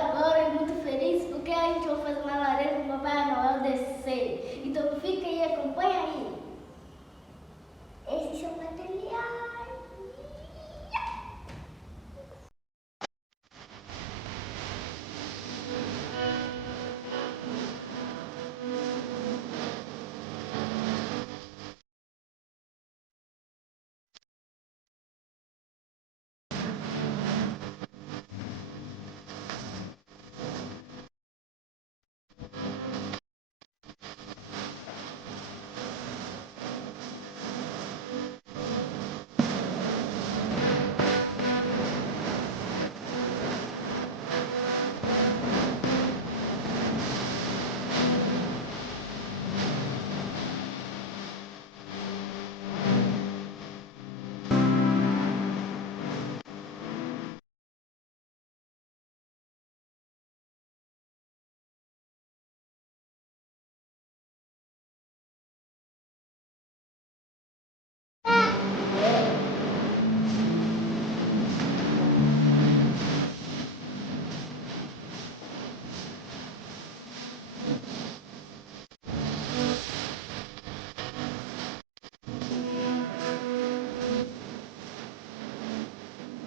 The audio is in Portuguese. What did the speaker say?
agora muito feliz porque a gente vai fazer uma lareira para o Papai Noel descer. Então fica aí, acompanha aí. Esse é o material.